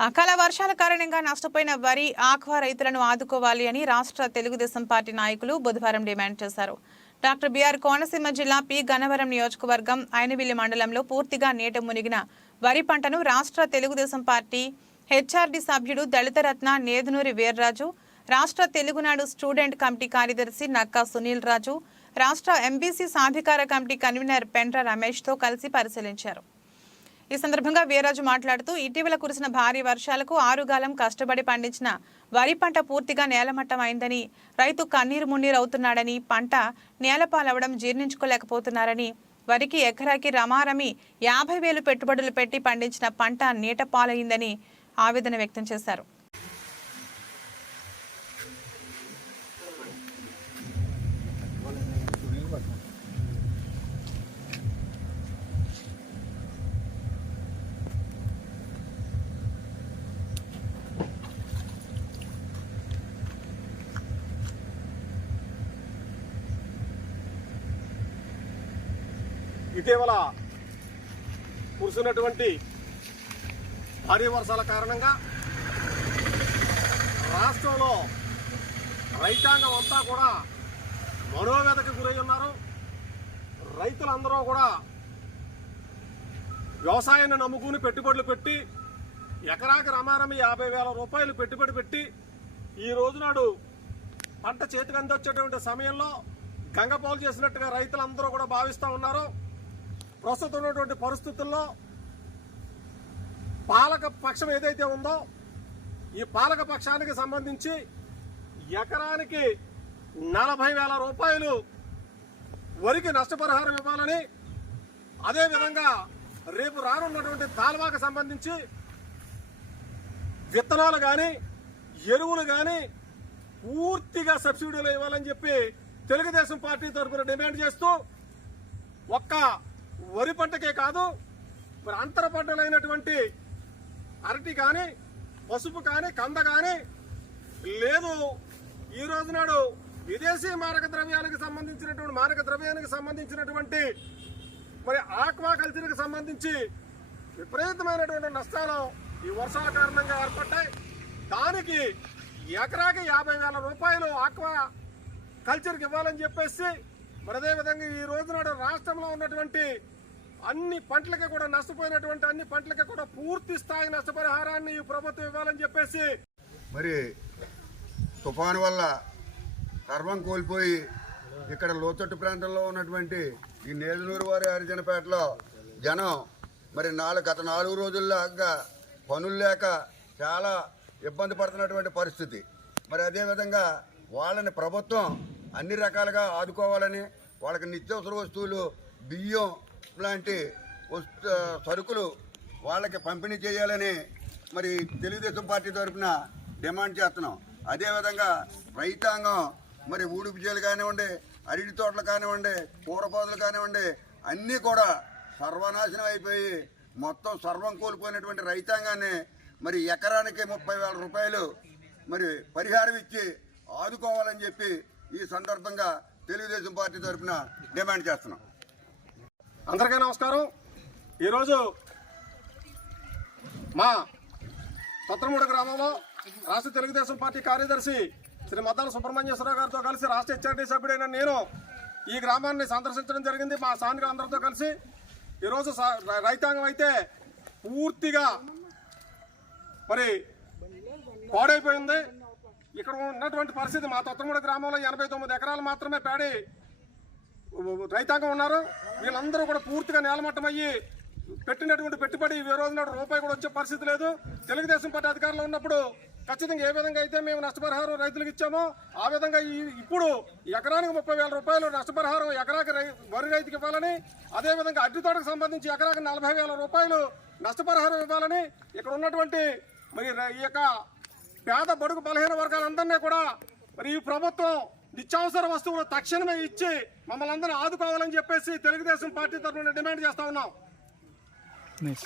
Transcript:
అకాల వర్షాల కారణంగా నష్టపోయిన వరి ఆక్వా రైతులను ఆదుకోవాలి అని రాష్ట్ర తెలుగుదేశం పార్టీ నాయకులు బుధవారం డిమాండ్ చేశారు. డాక్టర్ బిఆర్ కోనసీమ జిల్లా పి గన్నవరం నియోజకవర్గం ఐనవిల్లి మండలంలో పూర్తిగా నీట మునిగిన వరి పంటను రాష్ట్ర తెలుగుదేశం పార్టీ హెచ్ఆర్డీ సభ్యుడు దళితరత్న నేదునూరి వీర్రాజు, రాష్ట్ర తెలుగునాడు స్టూడెంట్ కమిటీ కార్యదర్శి నక్కా సునీల్ రాజు, రాష్ట్ర ఎంబీసీ సాధికార కమిటీ కన్వీనర్ పెండ్ర రమేష్తో కలిసి పరిశీలించారు. ఈ సందర్భంగా వీర్రాజు మాట్లాడుతూ ఇటీవల కురిసిన భారీ వర్షాలకు ఆరుగాలం కష్టపడి పండించిన వరి పంట పూర్తిగా నేలమట్టం అయిందని, రైతు కన్నీరు మున్నీరు అవుతున్నాడని, పంట నేలపాలవడం జీర్ణించుకోలేకపోతున్నారని, వరికి ఎకరాకి రమారమి 50,000 పెట్టుబడులు పెట్టి పండించిన పంట నీట పాలైందని ఆవేదన వ్యక్తం చేశారు. ఇటీవల కురిసినటువంటి భారీ వర్షాల కారణంగా రాష్ట్రంలో రైతాంగం అంతా కూడా మనోవేదనకు గురై ఉన్నారు. రైతులందరూ కూడా వ్యవసాయాన్ని నమ్ముకుని పెట్టుబడులు పెట్టి ఎకరాకి రమారమి 50,000 రూపాయలు పెట్టుబడి పెట్టి ఈ రోజునాడు పంట చేతికి అందొచ్చేటువంటి సమయంలో గంగపాలు చేసినట్టుగా రైతులందరూ కూడా భావిస్తూ ఉన్నారు. ప్రస్తుతం ఉన్నటువంటి పరిస్థితుల్లో పాలక పక్షం ఏదైతే ఉందో ఈ పాలక పక్షానికి సంబంధించి ఎకరానికి 40,000 రూపాయలు వరికి నష్టపరిహారం ఇవ్వాలని, అదేవిధంగా రేపు రానున్నటువంటి తాల్వాకు సంబంధించి విత్తనాలు కానీ ఎరువులు కానీ పూర్తిగా సబ్సిడీలు ఇవ్వాలని చెప్పి తెలుగుదేశం పార్టీ తరఫున డిమాండ్ చేస్తూ ఒక్క వరి పంటకే కాదు, మరి అంతర పంటలైనటువంటి అరటి కానీ, పసుపు కానీ, కంద కానీ, లేదు ఈ రోజు నాడు విదేశీ మారక ద్రవ్యానికి సంబంధించినటువంటి మరి ఆక్వా కల్చర్కి సంబంధించి విపరీతమైనటువంటి నష్టాలు ఈ వర్షాల కారణంగా ఏర్పడ్డాయి. దానికి ఎకరాకి 50,000 రూపాయలు ఆక్వా కల్చర్కి ఇవ్వాలని చెప్పేసి, మరి అదేవిధంగా ఈ రోజునాడు రాష్ట్రంలో ఉన్నటువంటి అన్ని పంటలకి కూడా నష్టపోయినటువంటి అన్ని పంటలకి కూడా పూర్తి స్థాయి నష్టపరిహారాన్ని ఈ ప్రభుత్వం ఇవ్వాలని చెప్పేసి, మరి తుఫాను వల్ల సర్వం కోల్పోయి ఇక్కడ లోతట్టు ప్రాంతంలో ఉన్నటువంటి ఈ నేదునూరు వారి హరిజనపేటలో జనం మరి గత 4 రోజుల్లాగా పనులు లేక చాలా ఇబ్బంది పడుతున్నటువంటి పరిస్థితి. మరి అదేవిధంగా వాళ్ళని ప్రభుత్వం అన్ని రకాలుగా ఆదుకోవాలని, వాళ్ళకి నిత్యావసర వస్తువులు, బియ్యం లాంటి సరుకులు వాళ్ళకి పంపిణీ చేయాలని మరి తెలుగుదేశం పార్టీ తరఫున డిమాండ్ చేస్తున్నాం. అదేవిధంగా రైతాంగం మరి ఊడుపుజేలు కానివ్వండి, అరటి తోటలు కానివ్వండి, కూరపాదులు కానివ్వండి, అన్నీ కూడా సర్వనాశనం అయిపోయి మొత్తం సర్వం కోల్పోయినటువంటి రైతాంగాన్ని మరి ఎకరానికి 30,000 రూపాయలు మరి పరిహారం ఇచ్చి ఆదుకోవాలని చెప్పి ఈ సందర్భంగా తెలుగుదేశం పార్టీ తరఫున డిమాండ్ చేస్తున్నాం. అందరికీ నమస్కారం. ఈరోజు మా సత్రమూడ గ్రామంలో రాష్ట్ర తెలుగుదేశం పార్టీ కార్యదర్శి శ్రీ మద్దాల సుబ్రహ్మణ్యేశ్వరరావు గారితో కలిసి రాష్ట్ర హెచ్ఆర్డీ సభ్యుడైన నేను ఈ గ్రామాన్ని సందర్శించడం జరిగింది. మా స్థానికులు అందరితో కలిసి ఈరోజు రైతాంగం అయితే పూర్తిగా మరి పాడైపోయింది. ఇక్కడ ఉన్నటువంటి పరిస్థితి, మా తొత్తమూడ గ్రామంలో 89 ఎకరాలు మాత్రమే పేడి రైతాంగం ఉన్నారు. వీళ్ళందరూ కూడా పూర్తిగా నేలమట్టం అయ్యి పెట్టినటువంటి పెట్టుబడి ఈ రోజు నాడు రూపాయి కూడా వచ్చే పరిస్థితి లేదు. తెలుగుదేశం పార్టీ అధికారంలో ఉన్నప్పుడు ఖచ్చితంగా ఏ విధంగా అయితే మేము నష్టపరిహారం రైతులకు ఇచ్చామో ఆ విధంగా ఇప్పుడు ఎకరానికి 30,000 రూపాయలు నష్టపరిహారం ఎకరాకి వరి రైతుకి ఇవ్వాలని, అదేవిధంగా అడ్డి తోటకు సంబంధించి ఎకరాకి 40,000 రూపాయలు నష్టపరిహారం ఇవ్వాలని, ఇక్కడ ఉన్నటువంటి మరి ఈ యొక్క పేద బడుగు బలహీన వర్గాలందరినీ కూడా మరి ఈ ప్రభుత్వం నిత్యావసర వస్తువులు తక్షణమే ఇచ్చి మమ్మల్ని అందరినీ ఆదుకోవాలని చెప్పేసి తెలుగుదేశం పార్టీ తరఫున డిమాండ్ చేస్తా ఉన్నాం.